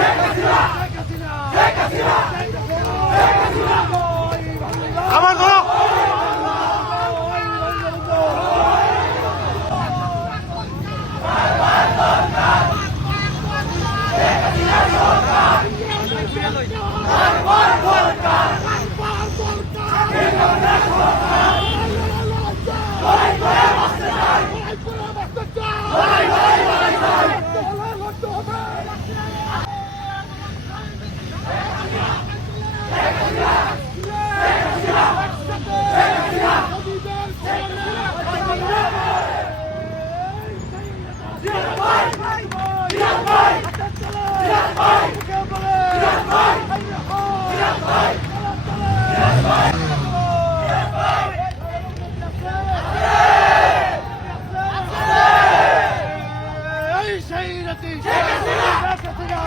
Take us আমার ধরো। সরকার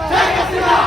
শেখ হাসিনা